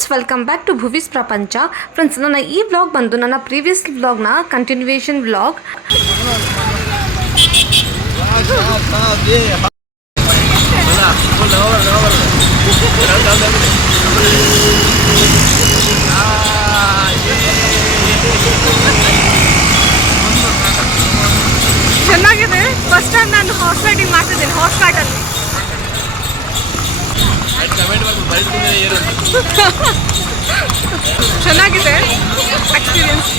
Friends welcome back to Bhuvi's ಪ್ರಪಂಚ friends ನನ್ನ ಈ ವ್ಲಾಗ್ ಬಂದು ನನ್ನ ಪ್ರೀವಿಯಸ್ ವ್ಲಾಗ್ನ ಕಂಟಿನ್ಯೂಯೇಷನ್ ವ್ಲಾಗ್ ಚೆನ್ನಾಗಿದೆ ಫಸ್ಟ್ ಟೈಮ್ ನಾನು ಹಾರ್ಸ್ ರೈಡಿಂಗ್ ಮಾಡ್ತಿದ್ದೀನಿ ಹಾರ್ಸ್ ರೈಡಲ್ಲಿ ಚೆನ್ನಾಗಿದೆ. ಎಕ್ಸ್ಪೀರಿಯನ್ಸ್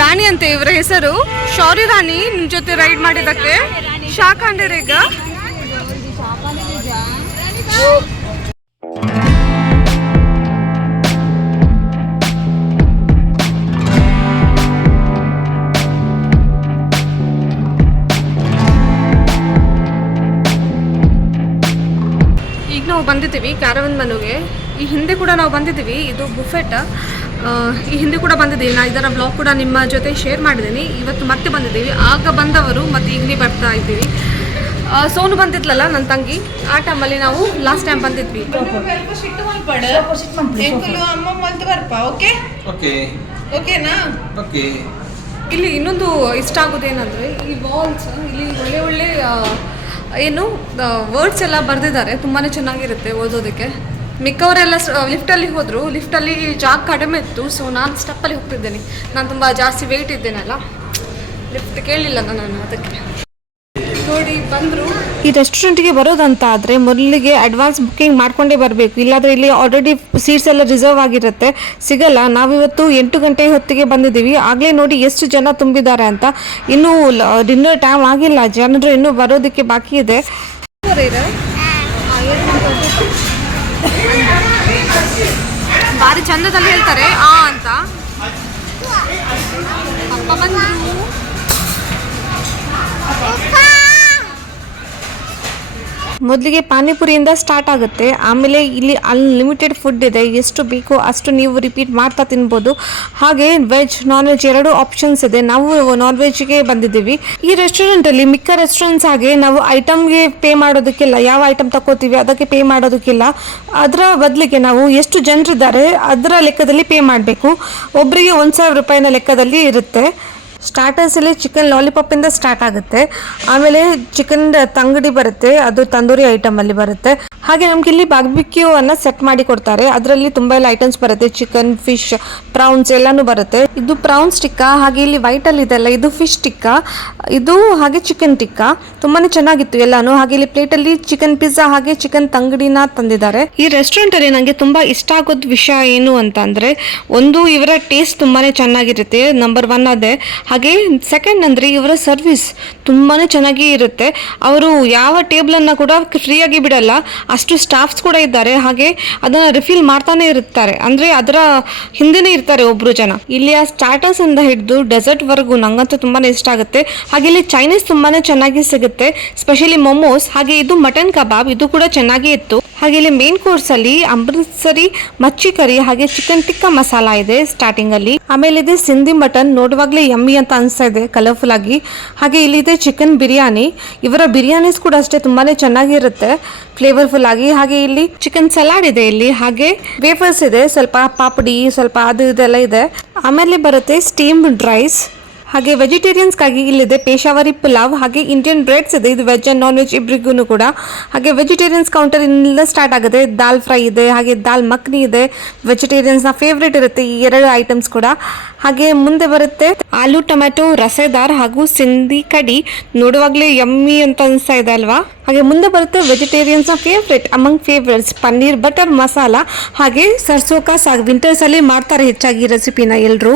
ರಾಣಿ ಅಂತ ಇವರ ಹೆಸರು. ಶೌರಿ ರಾಣಿ, ನಿಮ್ ಜೊತೆ ರೈಡ್ ಮಾಡಿದಕ್ಕೆ ಈಗ? ಈಗ ನಾವು ಬಂದಿದ್ದೀವಿ ಕ್ಯಾರವನ್ ಮನುಗೆ ಈ ಹಿಂದೆ ಕೂಡ ನಾವು ಬಂದಿದ್ದೀವಿ, ಇದು ಬುಫೆಟ್ ಈ ಹಿಂದೆ ಕೂಡ ಬಂದಿದ್ದೀವಿ. ನಾನು ಇದರ ಬ್ಲಾಗ್ ಕೂಡ ನಿಮ್ಮ ಜೊತೆ ಶೇರ್ ಮಾಡಿದ್ದೀನಿ. ಇವತ್ತು ಮತ್ತೆ ಬಂದಿದ್ದೀವಿ. ಆಗ ಬಂದವರು ಮತ್ತೆ ಈಗಲೇ ಬರ್ತಾ ಇದ್ದೀವಿ. ಸೋನು ಬಂದಿದ್ಲಲ್ಲ ನನ್ನ ತಂಗಿ. ಆ ಟೈಮಲ್ಲಿ ನಾವು ಲಾಸ್ಟ್ ಟೈಮ್ ಬಂದಿದ್ವಿ. ಸ್ವಲ್ಪ ಸಿಟ್ಟು ಮಲ್ಪಡ ಎಂಕುಲು ಅಮ್ಮ ಮಲ್ತು ಬರ್ಪ ಓಕೆ? ಓಕೆ. ಓಕೆನಾ? ಓಕೆ. ಇಲ್ಲಿ ಇನ್ನೊಂದು ಇಷ್ಟ ಆಗೋದೇನಂದರೆ ಈ ವಾಲ್ಸ್ ಇಲ್ಲಿ ಒಳ್ಳೆ ಒಳ್ಳೆ ಏನು ವರ್ಡ್ಸ್ ಎಲ್ಲ ಬರೆದಿದ್ದಾರೆ. ತುಂಬಾ ಚೆನ್ನಾಗಿರುತ್ತೆ ಓದೋದಕ್ಕೆ. ಮಿಕ್ಕವರೆಲ್ಲ ಲಿಫ್ಟಲ್ಲಿ ಹೋದರು. ಲಿಫ್ಟಲ್ಲಿ ಜಾಗ ಕಡಿಮೆ ಇತ್ತು. ಸೊ ನಾನು ಸ್ಟೆಪ್ಪಲ್ಲಿ ಹೋಗ್ತಿದ್ದೇನೆ. ನಾನು ತುಂಬ ಜಾಸ್ತಿ ವೆಯ್ಟ್ ಇದ್ದೇನಲ್ಲ? ಲಿಫ್ಟ್ ಕೇಳಲಿಲ್ಲ ನಾನು ಅದಕ್ಕೆ. ನೋಡಿ ಬಂದರು. ಈ ರೆಸ್ಟೋರೆಂಟ್ಗೆ ಬರೋದಂತ ಆದರೆ ಮೊದಲಿಗೆ ಅಡ್ವಾನ್ಸ್ ಬುಕ್ಕಿಂಗ್ ಮಾಡ್ಕೊಂಡೇ ಬರಬೇಕು. ಇಲ್ಲಾಂದರೆ ಇಲ್ಲಿ ಆಲ್ರೆಡಿ ಸೀಟ್ಸ್ ಎಲ್ಲ ರಿಸರ್ವ್ ಆಗಿರುತ್ತೆ. ಸಿಗಲ್ಲ. ನಾವಿವತ್ತು ಎಂಟು ಗಂಟೆ ಹೊತ್ತಿಗೆ ಬಂದಿದ್ದೀವಿ. ಆಗಲೇ ನೋಡಿ ಎಷ್ಟು ಜನ ತುಂಬಿದ್ದಾರೆ ಅಂತ. ಇನ್ನೂ ಡಿನ್ನರ್ ಟೈಮ್ ಆಗಿಲ್ಲ. ಜನರು ಇನ್ನೂ ಬರೋದಕ್ಕೆ ಬಾಕಿ ಇದೆ. ಭಾರಿ ಚಂದದಲ್ಲಿ ಹೇಳ್ತಾರೆ ಆ ಅಂತ. ಅಪ್ಪ ಬಂದ್ರು. ಮೊದಲಿಗೆ ಪಾನಿಪುರಿಯಿಂದ ಸ್ಟಾರ್ಟ್ ಆಗುತ್ತೆ. ಆಮೇಲೆ ಇಲ್ಲಿ ಅನ್ಲಿಮಿಟೆಡ್ ಫುಡ್ ಇದೆ. ಎಷ್ಟು ಬೇಕೋ ಅಷ್ಟು ನೀವು ರಿಪೀಟ್ ಮಾಡ್ತಾ ತಿನ್ಬೋದು. ಹಾಗೆ ವೆಜ್ ನಾನ್ ವೆಜ್ ಎರಡು ಆಪ್ಷನ್ಸ್ ಇದೆ. ನಾವು ನಾನ್ ವೆಜ್ಗೆ ಬಂದಿದ್ದೀವಿ. ಈ ರೆಸ್ಟೋರೆಂಟಲ್ಲಿ ಮಿಕ್ಕ ರೆಸ್ಟೋರೆಂಟ್ಸ್ ಹಾಗೆ ನಾವು ಐಟಮ್ಗೆ ಪೇ ಮಾಡೋದಕ್ಕಿಲ್ಲ. ಯಾವ ಐಟಮ್ ತಗೋತೀವಿ ಅದಕ್ಕೆ ಪೇ ಮಾಡೋದಕ್ಕಿಲ್ಲ. ಅದರ ಬದಲಿಗೆ ನಾವು ಎಷ್ಟು ಜನರಿದ್ದಾರೆ ಅದರ ಲೆಕ್ಕದಲ್ಲಿ ಪೇ ಮಾಡಬೇಕು. ಒಬ್ಬರಿಗೆ ಒಂದು ಸಾವಿರ ರೂಪಾಯಿನ ಲೆಕ್ಕದಲ್ಲಿ ಇರುತ್ತೆ. ಸ್ಟಾರ್ಟರ್ಸಲ್ಲಿ ಚಿಕನ್ ಲಾಲಿಪಾಪಿಂದ ಸ್ಟಾರ್ಟ್ ಆಗುತ್ತೆ. ಆಮೇಲೆ ಚಿಕನ್ ತಂಗಡಿ ಬರುತ್ತೆ, ಅದು ತಂದೂರಿ ಐಟಮಲ್ಲಿ ಬರುತ್ತೆ. ಹಾಗೆ ನಮ್ಗೆ ಇಲ್ಲಿ ಬಾರ್ಬಿಕ್ಯೂ ಅನ್ನ ಸೆಟ್ ಮಾಡಿ ಕೊಡ್ತಾರೆ. ಅದರಲ್ಲಿ ತುಂಬ ಎಲ್ಲ ಐಟಮ್ಸ್ ಬರುತ್ತೆ. ಚಿಕನ್ ಫಿಶ್ ಪ್ರೌನ್ಸ್ ಎಲ್ಲಾನು ಬರುತ್ತೆ. ಇದು ಪ್ರೌನ್ಸ್ ಟಿಕ್ಕ ಹಾಗೆ ಇಲ್ಲಿ ವೈಟ್ ಅಲ್ಲಿ ಇದೆಲ್ಲ ಇದು ಫಿಶ್ ಟಿಕ್ಕ ಇದು ಹಾಗೆ ಚಿಕನ್ ಟಿಕ್ಕ ತುಂಬಾನೇ ಚೆನ್ನಾಗಿತ್ತು ಎಲ್ಲಾನು. ಹಾಗೆ ಇಲ್ಲಿ ಪ್ಲೇಟ್ ಅಲ್ಲಿ ಚಿಕನ್ ಪಿಜ್ಜಾ ಹಾಗೆ ಚಿಕನ್ ತಂಗಡಿನ ತಂದಿದ್ದಾರೆ. ಈ ರೆಸ್ಟೋರೆಂಟ್ ಅಲ್ಲಿ ನಂಗೆ ತುಂಬಾ ಇಷ್ಟ ಆಗೋದ್ ವಿಷಯ ಏನು ಅಂತ ಒಂದು ಇವರ ಟೇಸ್ಟ್ ತುಂಬಾನೇ ಚೆನ್ನಾಗಿರುತ್ತೆ. ನಂಬರ್ ಒನ್ ಅದೇ. ಹಾಗೆ ಸೆಕೆಂಡ್ ಅಂದರೆ ಇವರ ಸರ್ವಿಸ್ ತುಂಬಾ ಚೆನ್ನಾಗಿ ಇರುತ್ತೆ. ಅವರು ಯಾವ ಟೇಬಲನ್ನು ಕೂಡ ಫ್ರೀಯಾಗಿ ಬಿಡಲ್ಲ, ಅಷ್ಟು ಸ್ಟಾಫ್ಸ್ ಕೂಡ ಇದ್ದಾರೆ. ಹಾಗೆ ಅದನ್ನು ರಿಫಿಲ್ ಮಾಡ್ತಾನೆ ಇರ್ತಾರೆ ಅಂದರೆ ಅದರ ಹಿಂದೆನೇ ಇರ್ತಾರೆ ಒಬ್ಬರು ಜನ. ಇಲ್ಲಿಯ ಸ್ಟಾರ್ಟರ್ಸ್ ಇಂದ ಹಿಡಿದು ಡೆಸರ್ಟ್ವರೆಗೂ ನಂಗಂತೂ ತುಂಬಾ ಇಷ್ಟ ಆಗುತ್ತೆ. ಹಾಗೆ ಇಲ್ಲಿ ಚೈನೀಸ್ ತುಂಬಾ ಚೆನ್ನಾಗಿ ಸಿಗುತ್ತೆ. ಸ್ಪೆಷಲಿ ಮೊಮೋಸ್ ಹಾಗೆ ಇದು ಮಟನ್ ಕಬಾಬ್ ಇದು ಕೂಡ ಚೆನ್ನಾಗಿ ಇತ್ತು. ಹಾಗೆ ಇಲ್ಲಿ ಮೇನ್ ಕೋರ್ಸ್ ಅಲ್ಲಿ ಅಮೃತ್ಸರಿ ಮಚ್ಚಿ ಕರಿ ಹಾಗೆ ಚಿಕನ್ ಟಿಕ್ಕ ಮಸಾಲ ಇದೆ ಸ್ಟಾರ್ಟಿಂಗ್ ಅಲ್ಲಿ. ಆಮೇಲೆ ಇದೆ ಸಿಂಧಿ ಮಟನ್, ನೋಡುವಾಗ್ಲೇ ಯಮ್ಮಿ ಅಂತ ಅನಿಸ್ತಾ ಇದೆ ಕಲರ್ಫುಲ್ ಆಗಿ. ಹಾಗೆ ಇಲ್ಲಿದೆ ಚಿಕನ್ ಬಿರಿಯಾನಿ. ಇವರ ಬಿರಿಯಾನಿಸ್ ಕೂಡ ಅಷ್ಟೇ ತುಂಬಾನೇ ಚೆನ್ನಾಗಿರುತ್ತೆ ಫ್ಲೇವರ್ಫುಲ್ ಆಗಿ. ಹಾಗೆ ಇಲ್ಲಿ ಚಿಕನ್ ಸಲಾಡ್ ಇದೆ ಇಲ್ಲಿ, ಹಾಗೆ ವೇಫರ್ಸ್ ಇದೆ, ಸ್ವಲ್ಪ ಪಾಪಡಿ, ಸ್ವಲ್ಪ ಅದು ಇದೆಲ್ಲ ಇದೆ. ಆಮೇಲೆ ಬರುತ್ತೆ ಸ್ಟೀಮ್ಡ್ ರೈಸ್ ಹಾಗೆ ವೆಜಿಟೇರಿಯನ್ಸ್ಗಾಗಿ ಇಲ್ಲಿದೆ ಪೇಶಾವರಿ ಪುಲಾವ್, ಹಾಗೆ ಇಂಡಿಯನ್ ಬ್ರೆಡ್ಸ್ ಇದೆ, ಇದು ವೆಜ್ ಅಂಡ್ ನಾನ್ ವೆಜ್ ಇಬ್ಬರಿಗೂ ಕೂಡ. ಹಾಗೆ ವೆಜಿಟೇರಿಯನ್ಸ್ ಕೌಂಟರ್ ಇಂದ ಸ್ಟಾರ್ಟ್ ಆಗುತ್ತೆ. ದಾಲ್ ಫ್ರೈ ಇದೆ, ಹಾಗೆ ದಾಲ್ ಮಕ್ನಿ ಇದೆ. ವೆಜಿಟೇರಿಯನ್ಸ್ನ ಫೇವ್ರೇಟ್ ಇರುತ್ತೆ ಈ ಎರಡು ಐಟಮ್ಸ್ ಕೂಡ. ಹಾಗೆ ಮುಂದೆ ಬರುತ್ತೆ ಆಲೂ, ಟೊಮ್ಯಾಟೊ, ರಸೆದಾರ್ ಹಾಗೂ ಸಿಂಧಿ ಕಡಿ. ನೋಡುವಾಗಲೇ ಯಮ್ಮಿ ಅಂತ ಅನಿಸ್ತಾ ಇದೆ ಅಲ್ವಾ? ಹಾಗೆ ಮುಂದೆ ಬರುತ್ತೆ ವೆಜಿಟೇರಿಯನ್ಸ್ನ favourite among favourites paneer butter masala ಹಾಗೆ ಸರ್ಸೋಕಾ ಸಾಗ್ ವಿಂಟರ್ಸ್ ಅಲ್ಲಿ ಮಾಡ್ತಾರೆ ಹೆಚ್ಚಾಗಿ ರೆಸಿಪಿನ ಎಲ್ಲರೂ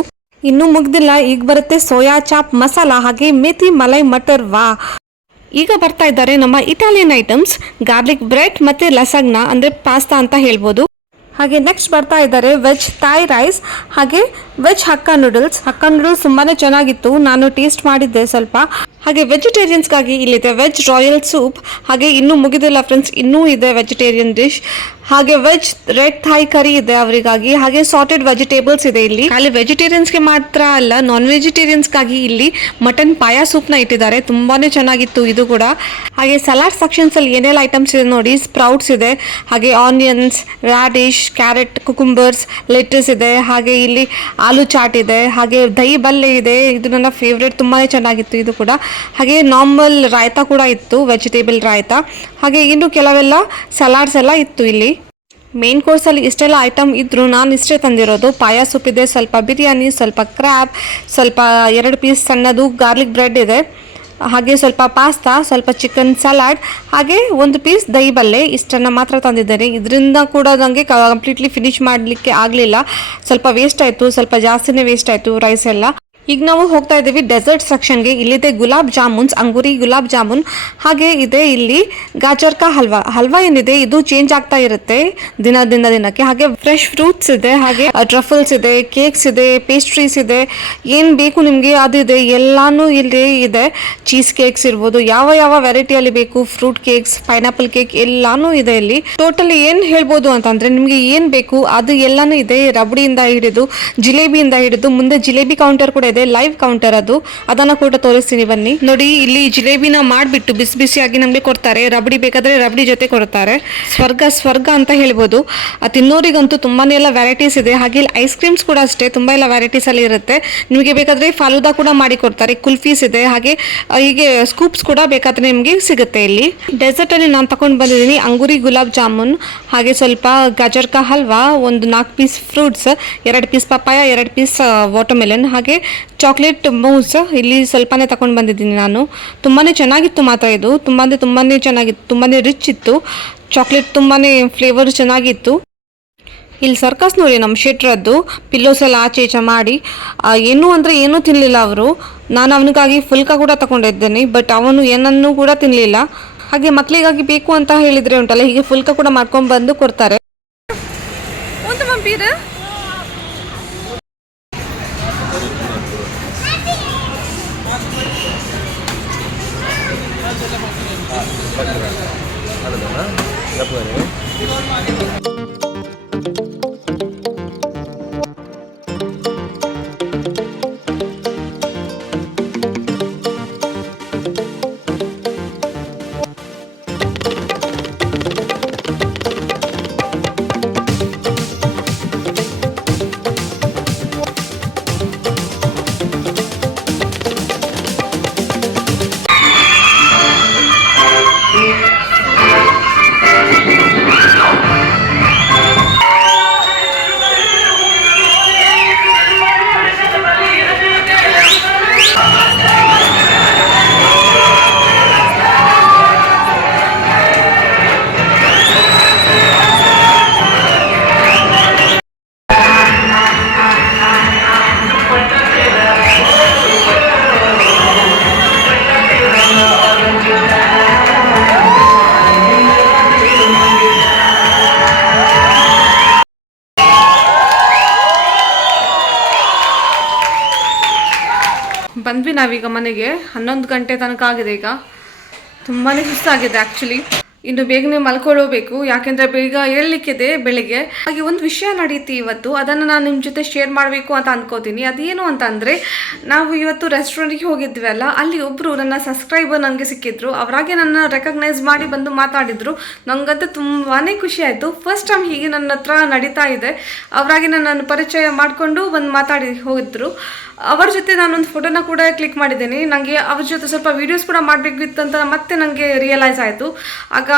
ಇನ್ನೂ ಮುಗ್ದಿಲ್ಲ, ಈಗ ಬರುತ್ತೆ ಸೋಯಾ ಚಾಪ್ ಮಸಾಲ ಹಾಗೆ ಮೇಥಿ ಮಲೈ ಮಟರ್, ವಾ. ಈಗ ಬರ್ತಾ ಇದ್ದಾರೆ ನಮ್ಮ ಇಟಾಲಿಯನ್ ಐಟಮ್ಸ್ ಗಾರ್ಲಿಕ್ ಬ್ರೆಡ್ ಮತ್ತೆ ಲಸಗ್ನ ಅಂದ್ರೆ ಪಾಸ್ತಾ ಅಂತ ಹೇಳ್ಬೋದು. ಹಾಗೆ ನೆಕ್ಸ್ಟ್ ಬರ್ತಾ ಇದ್ದಾರೆ ವೆಜ್ ಥಾಯ್ ರೈಸ್ ಹಾಗೆ veg hakka noodles hakka noodles ತುಂಬಾನೇ ಚೆನ್ನಾಗಿತ್ತು. ನಾನು ಟೇಸ್ಟ್ ಮಾಡಿದ್ದೆ ಸ್ವಲ್ಪ. ಹಾಗೆ ವೆಜಿಟೇರಿಯನ್ಸ್ಗಾಗಿ ಇಲ್ಲಿದೆ ವೆಜ್ ರಾಯಲ್ ಸೂಪ್ ಹಾಗೆ ಇನ್ನೂ ಮುಗಿದಿಲ್ಲ ಫ್ರೆಂಡ್ಸ್ ಇನ್ನೂ ಇದೆ ವೆಜಿಟೇರಿಯನ್ ಡಿಶ್ ಹಾಗೆ ವೆಜ್ ರೆಡ್ ಥಾಯ್ ಕರಿ ಇದೆ ಅವರಿಗಾಗಿ. ಹಾಗೆ ಸಾರ್ಟೆಡ್ ವೆಜಿಟೇಬಲ್ಸ್ ಇದೆ ಇಲ್ಲಿ. ಅಲ್ಲಿ ವೆಜಿಟೇರಿಯನ್ಸ್ಗೆ ಮಾತ್ರ ಅಲ್ಲ ನಾನ್ ವೆಜಿಟೇರಿಯನ್ಸ್ಗಾಗಿ ಇಲ್ಲಿ ಮಟನ್ ಪಾಯ ಸೂಪ್ನ ಇಟ್ಟಿದ್ದಾರೆ. ತುಂಬಾನೇ ಚೆನ್ನಾಗಿತ್ತು ಇದು ಕೂಡ. ಹಾಗೆ ಸಲಾಡ್ ಸೆಕ್ಷನ್ಸ್ ಅಲ್ಲಿ ಏನೆಲ್ಲ ಐಟಮ್ಸ್ ಇದೆ ನೋಡಿ ಸ್ಪ್ರೌಟ್ಸ್ ಇದೆ. ಹಾಗೆ onions radish carrot cucumbers lettuce ಇದೆ. ಹಾಗೆ ಇಲ್ಲಿ ಆಲೂ ಚಾಟ್ ಇದೆ, ಹಾಗೆ ದಹಿ ಬಲ್ಲೆ ಇದೆ, ಇದು ನನ್ನ ಫೇವ್ರೇಟ್ ತುಂಬಾ ಚೆನ್ನಾಗಿತ್ತು ಇದು ಕೂಡ. ಹಾಗೆ ನಾರ್ಮಲ್ ರಾಯ್ತ ಕೂಡ ಇತ್ತು ವೆಜಿಟೇಬಲ್ ರಾಯ್ತಾ. ಹಾಗೆ ಇನ್ನು ಕೆಲವೆಲ್ಲ ಸಲಾಡ್ಸ್ ಎಲ್ಲ ಇತ್ತು ಇಲ್ಲಿ. ಮೇನ್ ಕೋರ್ಸಲ್ಲಿ ಇಷ್ಟೆಲ್ಲ ಐಟಮ್ ಇದ್ದರೂ ನಾನು ಇಷ್ಟೇ ತಂದಿರೋದು. ಪಾಯ ಸೂಪ್ ಇದೆ, ಸ್ವಲ್ಪ ಬಿರಿಯಾನಿ, ಸ್ವಲ್ಪ ಕ್ರ್ಯಾಬ್ ಸ್ವಲ್ಪ ಎರಡು ಪೀಸ್ ಸಣ್ಣದು ಗಾರ್ಲಿಕ್ ಬ್ರೆಡ್ ಇದೆ. ಹಾಗೆ ಸ್ವಲ್ಪ ಪಾಸ್ತಾ, ಸ್ವಲ್ಪ ಚಿಕನ್ ಸಲಾಡ್ ಹಾಗೆ ಒಂದು ಪೀಸ್ ದಹಿ ಬಲ್ಲೆ ಇಷ್ಟನ್ನು ಮಾತ್ರ ತಂದಿದ್ದೇನೆ ಇದರಿಂದ ಕೂಡ ನನಗೆ ಕಂಪ್ಲೀಟ್ಲಿ ಫಿನಿಶ್ ಮಾಡಲಿಕ್ಕೆ ಆಗಲಿಲ್ಲ. ಸ್ವಲ್ಪ ವೇಸ್ಟ್ ಆಯಿತು, ಸ್ವಲ್ಪ ಜಾಸ್ತಿನೇ ವೇಸ್ಟ್ ಆಯಿತು ರೈಸ್ ಎಲ್ಲ. ಈಗ ನಾವು ಹೋಗ್ತಾ ಇದ್ದೀವಿ ಡೆಸರ್ಟ್ ಸೆಕ್ಷನ್ಗೆ ಇಲ್ಲಿದೆ ಗುಲಾಬ್ ಜಾಮೂನ್ಸ್, ಅಂಗೂರಿ, ಗುಲಾಬ್ ಜಾಮೂನ್. ಹಾಗೆ ಇದೆ ಇಲ್ಲಿ ಗಾಜರ್ ಕಾ ಹಲ್ವಾ. ಹಲ್ವಾ ಏನಿದೆ? ಇದು ಚೇಂಜ್ ಆಗ್ತಾ ಇರುತ್ತೆ ದಿನ ದಿನ ದಿನಕ್ಕೆ. ಹಾಗೆ ಫ್ರೆಶ್ ಫ್ರೂಟ್ಸ್ ಇದೆ, ಹಾಗೆ ಟ್ರಫಲ್ಸ್ ಇದೆ ಕೇಕ್ಸ್ ಇದೆ ಪೇಸ್ಟ್ರೀಸ್ ಇದೆ. ಏನು ಬೇಕು ನಿಮಗೆ? ಅದಿದೆ ಎಲ್ಲಾನು ಇಲ್ಲಿ ಇದೆ. ಚೀಸ್ ಕೇಕ್ಸ್ ಇರ್ಬೋದು, ಯಾವ ಯಾವ ವೆರೈಟಿಯಲ್ಲಿ ಬೇಕು? ಫ್ರೂಟ್ ಕೇಕ್ಸ್ ಪೈನಾಪಲ್ ಕೇಕ್ ಎಲ್ಲಾನು ಇದೆ ಇಲ್ಲಿ. ಟೋಟಲಿ ಏನು ಹೇಳ್ಬೋದು ಅಂತಂದ್ರೆ ನಿಮಗೆ ಏನು ಬೇಕು? ಅದು ಎಲ್ಲಾನು ಇದೆ. ರಬಡಿಯಿಂದ ಹಿಡಿದು, ಜಿಲೇಬಿಯಿಂದ ಹಿಡಿದು, ಮುಂದೆ ಜಿಲೇಬಿ ಕೌಂಟರ್ ಕೂಡ ಇದೆ ಲೈವ್ ಕೌಂಟರ್ ಅದು. ಅದನ್ನ ಕೂಡ ತೋರಿಸ್ತೀನಿ ಬನ್ನಿ. ನೋಡಿ, ಇಲ್ಲಿ ಜಿಲೇಬಿನ ಮಾಡಿಬಿಟ್ಟು ಬಿಸಿ ಬಿಸಿಯಾಗಿ ನಮಗೆ ಕೊಡ್ತಾರೆ. ರಬಡಿ ಬೇಕಾದ್ರೆ ರಬಡಿ ಜೊತೆ ಕೊಡ್ತಾರೆ. ಸ್ವರ್ಗ ಸ್ವರ್ಗ ಅಂತ ಹೇಳ್ಬೋದು. ತಿನ್ನೋರಿಗಂತೂ ತುಂಬಾನೇ ಎಲ್ಲ ವೆರೈಟೀಸ್ ಇದೆ. ಹಾಗೆ ಇಲ್ಲಿ ಐಸ್ ಕ್ರೀಮ್ಸ್ ಕೂಡ ಅಷ್ಟೇ. ತುಂಬಾ ಎಲ್ಲ ವೆರೈಟೀಸ್ ಅಲ್ಲಿ ಇರುತ್ತೆ. ನಿಮಗೆ ಬೇಕಾದ್ರೆ ಫಾಲೂದಾ ಕೂಡ ಮಾಡಿ ಕೊಡ್ತಾರೆ. ಕುಲ್ಫೀಸ್ ಇದೆ. ಹಾಗೆ ಹೀಗೆ ಸ್ಕೂಪ್ಸ್ ಕೂಡ ಬೇಕಾದ್ರೆ ನಿಮಗೆ ಸಿಗುತ್ತೆ ಇಲ್ಲಿ. ಡೆಸರ್ಟ್ ಅಲ್ಲಿ ನಾನು ತಗೊಂಡು ಬಂದಿದ್ದೀನಿ. ಅಂಗೂರಿ ಗುಲಾಬ್ ಜಾಮೂನ್, ಹಾಗೆ ಸ್ವಲ್ಪ ಗಜರ್ ಕಾ ಹಲ್ವಾ, ಒಂದು ನಾಲ್ಕು ಪೀಸ್ ಫ್ರೂಟ್ಸ್ ಎರಡು ಪೀಸ್ ಪಪ್ಪಾಯ ಎರಡು ಪೀಸ್ ವಾಟರ್ಮೆಲನ್ ಹಾಗೆ ಚಾಕ್ಲೇಟ್ ಮೂಸ್ ಇಲ್ಲಿ ಸ್ವಲ್ಪನೇ ತಗೊಂಡು ಬಂದಿದ್ದೀನಿ ನಾನು. ತುಂಬಾ ಚೆನ್ನಾಗಿತ್ತು ಮಾತ್ರ ಇದು. ತುಂಬಾ ತುಂಬಾ ಚೆನ್ನಾಗಿತ್ತು ತುಂಬಾ ರಿಚ್ ಇತ್ತು. ಚಾಕ್ಲೇಟ್ ತುಂಬಾ ಫ್ಲೇವರ್ ಚೆನ್ನಾಗಿತ್ತು. ಇಲ್ಲಿ ಸರ್ಕಸ್ ನೋಡಿ ನಮ್ಮ ಶೆಟ್ರದ್ದು. ಪಿಲ್ಲೋಸ್ ಎಲ್ಲ ಆಚೆ ಈಚೆ ಮಾಡಿ. ಏನು ಅಂದರೆ ಏನೂ ತಿನ್ನಲಿಲ್ಲ ಅವರು. ನಾನು ಅವನಿಗಾಗಿ ಫುಲ್ಕ ಕೂಡ ತಗೊಂಡಿದ್ದೇನೆ ಬಟ್ ಅವನು ಏನನ್ನೂ ಕೂಡ ತಿನ್ನಲಿಲ್ಲ ಹಾಗೆ ಮಕ್ಕಳಿಗಾಗಿ ಬೇಕು ಅಂತ ಹೇಳಿದರೆ ಉಂಟಲ್ಲ, ಹೀಗೆ ಫುಲ್ಕ ಕೂಡ ಮಾಡ್ಕೊಂಡು ಬಂದು ಕೊಡ್ತಾರೆ. ಒಂದು ಮಂಪೀರ್ ಬಂದ್ವಿ ನಾವೀಗ ಮನೆಗೆ ಹನ್ನೊಂದು ಗಂಟೆ ತನಕ ಆಗಿದೆ ಈಗ. ತುಂಬಾ ಸುಸ್ತಾಗಿದೆ ಆ್ಯಕ್ಚುಲಿ ಇನ್ನು ಬೇಗನೆ ಮಲ್ಕೊಳ್ಳೋಬೇಕು. ಯಾಕೆಂದ್ರೆ ಬೇಗ ಏಳಲಿಕ್ಕಿದೆ ಬೆಳಿಗ್ಗೆ. ಹಾಗೆ ಒಂದು ವಿಷಯ ನಡೀತಿ ಇವತ್ತು. ಅದನ್ನು ನಾನು ನಿಮ್ಮ ಜೊತೆ ಶೇರ್ ಮಾಡಬೇಕು ಅಂತ ಅಂದ್ಕೋತೀನಿ ಅದೇನು ಅಂತಂದರೆ, ನಾವು ಇವತ್ತು ರೆಸ್ಟೋರೆಂಟ್ಗೆ ಹೋಗಿದ್ವಲ್ಲ ಅಲ್ಲಿ ಒಬ್ಬರು ನನ್ನ ಸಬ್ಸ್ಕ್ರೈಬರ್ ನನಗೆ ಸಿಕ್ಕಿದ್ರು. ಅವರಾಗೆ ನನ್ನ ರೆಕಗ್ನೈಸ್ ಮಾಡಿ ಬಂದು ಮಾತಾಡಿದ್ರು. ನನಗಂತೂ ತುಂಬಾ ಖುಷಿ ಆಯಿತು. ಫಸ್ಟ್ ಟೈಮ್ ಹೀಗೆ ನನ್ನ ಹತ್ರ ನಡೀತಾ ಇದೆ. ಅವರಾಗೆ ನನ್ನನ್ನು ಪರಿಚಯ ಮಾಡಿಕೊಂಡು ಬಂದು ಮಾತಾಡಿ ಹೋಗಿದ್ರು. ಅವರ ಜೊತೆ ನಾನೊಂದು ಫೋಟೋನ ಕೂಡ ಕ್ಲಿಕ್ ಮಾಡಿದ್ದೀನಿ. ನನಗೆ ಅವ್ರ ಜೊತೆ ಸ್ವಲ್ಪ ವೀಡಿಯೋಸ್ ಕೂಡ ಮಾಡಬೇಕಿತ್ತು ಅಂತ ಮತ್ತೆ ನನಗೆ ರಿಯಲೈಸ್ ಆಯಿತು. ಆಗ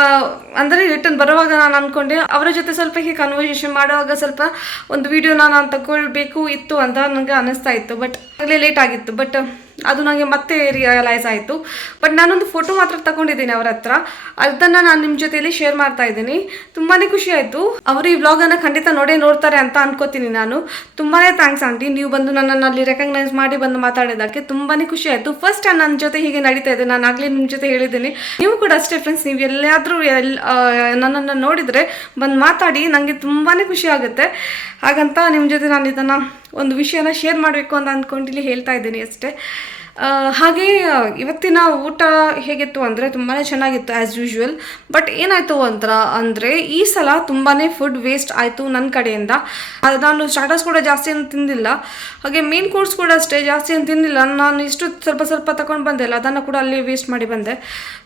ಅಂದರೆ ರಿಟರ್ನ್ ಬರುವಾಗ ನಾನು ಅಂದ್ಕೊಂಡೆ ಅವರ ಜೊತೆ ಸ್ವಲ್ಪ ಹೀಗೆ ಕನ್ವರ್ಸೇಷನ್ ಮಾಡುವಾಗ ಸ್ವಲ್ಪ ಒಂದು ವಿಡಿಯೋನ ನಾನು ತಗೊಳ್ಬೇಕು, ಇತ್ತು ಅಂತ ನನಗೆ ಅನ್ನಿಸ್ತಾ ಇತ್ತು ಬಟ್ ಆಗಲೇ ಲೇಟ್ ಆಗಿತ್ತು ಬಟ್ ಅದು ನನಗೆ ಮತ್ತೆ ರಿಯಲೈಸ್ ಆಯಿತು. ಬಟ್ ನಾನೊಂದು ಫೋಟೋ ಮಾತ್ರ ತಗೊಂಡಿದ್ದೀನಿ ಅವರ ಹತ್ರ. ಅದನ್ನು ನಾನು ನಿಮ್ಮ ಜೊತೆಯಲ್ಲಿ ಶೇರ್ ಮಾಡ್ತಾ ಇದ್ದೀನಿ. ತುಂಬಾ ಖುಷಿ ಆಯಿತು. ಅವರು ಈ ವ್ಲಾಗನ್ನು ಖಂಡಿತ ನೋಡೇ ನೋಡ್ತಾರೆ ಅಂತ ಅನ್ಕೋತೀನಿ ನಾನು. ತುಂಬಾ ಥ್ಯಾಂಕ್ಸ್ ಆಂಟಿ ನೀವು ಬಂದು ನನ್ನನ್ನು ಅಲ್ಲಿ ರೆಕಗ್ನೈಸ್ ಮಾಡಿ ಬಂದು ಮಾತಾಡೋದಕ್ಕೆ ತುಂಬಾ ಖುಷಿ ಆಯಿತು. ಫಸ್ಟ್ ಟೈಮ್ ನನ್ನ ಜೊತೆ ಹೀಗೆ ನಡೀತಾ ಇದೆ. ನಾನು ಆಗಲೇ ನಿಮ್ಮ ಜೊತೆ ಹೇಳಿದ್ದೀನಿ. ನೀವು ಕೂಡ ಅಷ್ಟೇ ಫ್ರೆಂಡ್ಸ್ ನೀವು ಎಲ್ಲಾದರೂ ಎಲ್ ಆ, ನನ್ನನ್ನು ನೋಡಿದರೆ ಬಂದು ಮಾತಾಡಿ. ನನಗೆ ತುಂಬಾ ಖುಷಿ ಆಗುತ್ತೆ. ಹಾಗಂತ ನಿಮ್ಮ ಜೊತೆ ನಾನು ಇದನ್ನು ಒಂದು ವಿಷಯನ ಶೇರ್ ಮಾಡಬೇಕು ಅಂತ ಅಂದ್ಕೊಂಡಿಲ್ಲಿ ಹೇಳ್ತಾ ಇದ್ದೀನಿ ಅಷ್ಟೇ. ಹಾಗೆ, ಇವತ್ತಿನ ಊಟ ಹೇಗಿತ್ತು ಅಂದರೆ ತುಂಬಾ ಚೆನ್ನಾಗಿತ್ತು ಆ್ಯಸ್ ಯೂಶ್ವಲ್ ಬಟ್ ಏನಾಯಿತು ಅಂತ ಅಂದರೆ ಈ ಸಲ ತುಂಬಾ ಫುಡ್ ವೇಸ್ಟ್ ಆಯಿತು ನನ್ನ ಕಡೆಯಿಂದ. ನಾನು ಸ್ಟಾರ್ಟರ್ಸ್ ಕೂಡ ಜಾಸ್ತಿ ಏನು ತಿಂದಿಲ್ಲ. ಹಾಗೆ ಮೇನ್ ಕೋರ್ಸ್ ಕೂಡ ಅಷ್ಟೇ ಜಾಸ್ತಿ ಏನು ತಿಂದಿಲ್ಲ. ನಾನು ಇಷ್ಟು ಸ್ವಲ್ಪ ಸ್ವಲ್ಪ ತಗೊಂಡು ಬಂದೆಲ್ಲ ಅದನ್ನು ಕೂಡ ಅಲ್ಲಿ ವೇಸ್ಟ್ ಮಾಡಿ ಬಂದೆ.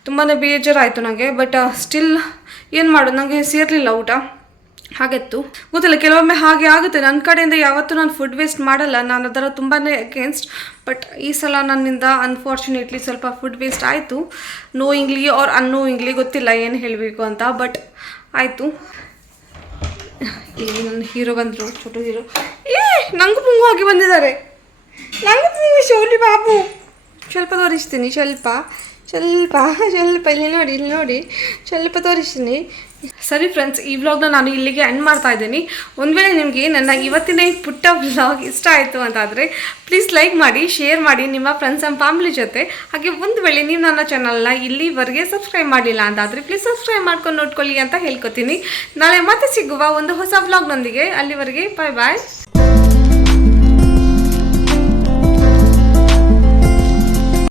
ತುಂಬಾ ಬೇಜಾರಾಯಿತು ನನಗೆ ಬಟ್ ಸ್ಟಿಲ್ ಏನು ಮಾಡೋದು ನನಗೆ ಸೇರಲಿಲ್ಲ ಊಟ. ಹಾಗಿತ್ತು. ಗೊತ್ತಿಲ್ಲ, ಕೆಲವೊಮ್ಮೆ ಹಾಗೆ ಆಗುತ್ತೆ. ನನ್ನ ಕಡೆಯಿಂದ ಯಾವತ್ತೂ ನಾನು ಫುಡ್ ವೇಸ್ಟ್ ಮಾಡಲ್ಲ. ನಾನು ಅದರ ತುಂಬಾ ಅಗೇನ್ಸ್ಟ್ ಬಟ್ ಈ ಸಲ ನನ್ನಿಂದ ಅನ್ಫಾರ್ಚುನೇಟ್ಲಿ ಸ್ವಲ್ಪ ಫುಡ್ ವೇಸ್ಟ್ ಆಯಿತು. ನೋಯಿಂಗ್ಲಿ ಆರ್ ಅನ್ನೋಯಿಂಗ್ಲಿ ಗೊತ್ತಿಲ್ಲ ಏನು ಹೇಳಬೇಕು ಅಂತ ಬಟ್ ಆಯಿತು. ಇಲ್ಲಿ ನನ್ನ ಹೀರೋ ಬಂದರು ಛೋಟು ಹೀರೋ ಏ, ನಂಗೂ ಪುಂಗು ಆಗಿ ಬಂದಿದ್ದಾರೆ. ನಂಗೂ ಪುಂಗು ಶೌಲಿ ಬಾಬು. ಸ್ವಲ್ಪ ತೋರಿಸ್ತೀನಿ ಸ್ವಲ್ಪ ಸ್ವಲ್ಪ ಸ್ವಲ್ಪ ಇಲ್ಲಿ ನೋಡಿ ಇಲ್ಲಿ ನೋಡಿ. ಸ್ವಲ್ಪ ತೋರಿಸ್ತೀನಿ. ಸರಿ ಫ್ರೆಂಡ್ಸ್ ಈ ವ್ಲಾಗ್ನ ನಾನು ಇಲ್ಲಿಗೆ ಎಂಡ್ ಮಾಡ್ತಾ ಇದ್ದೀನಿ. ಒಂದು ವೇಳೆ ನಿಮಗೆ ನನ್ನ ಇವತ್ತಿನ ಪುಟ್ಟ ವ್ಲಾಗ್ ಇಷ್ಟ ಆಯಿತು ಅಂತಾದರೆ ಪ್ಲೀಸ್ ಲೈಕ್ ಮಾಡಿ ಶೇರ್ ಮಾಡಿ ನಿಮ್ಮ ಫ್ರೆಂಡ್ಸ್ ಆ್ಯಂಡ್ ಫ್ಯಾಮಿಲಿ ಜೊತೆ. ಹಾಗೆ ಒಂದು ವೇಳೆ ನೀವು ನನ್ನ ಚಾನಲ್ನ ಇಲ್ಲಿವರೆಗೆ ಸಬ್ಸ್ಕ್ರೈಬ್ ಮಾಡಿಲ್ಲ ಅಂತಾದರೆ ಪ್ಲೀಸ್ ಸಬ್ಸ್ಕ್ರೈಬ್ ಮಾಡ್ಕೊಂಡು ನೋಡ್ಕೊಳ್ಳಿ ಅಂತ ಹೇಳ್ಕೊತೀನಿ. ನಾಳೆ ಮತ್ತೆ ಸಿಗುವ ಒಂದು ಹೊಸ ವ್ಲಾಗ್ನೊಂದಿಗೆ ಅಲ್ಲಿವರೆಗೆ ಬಾಯ್ ಬಾಯ್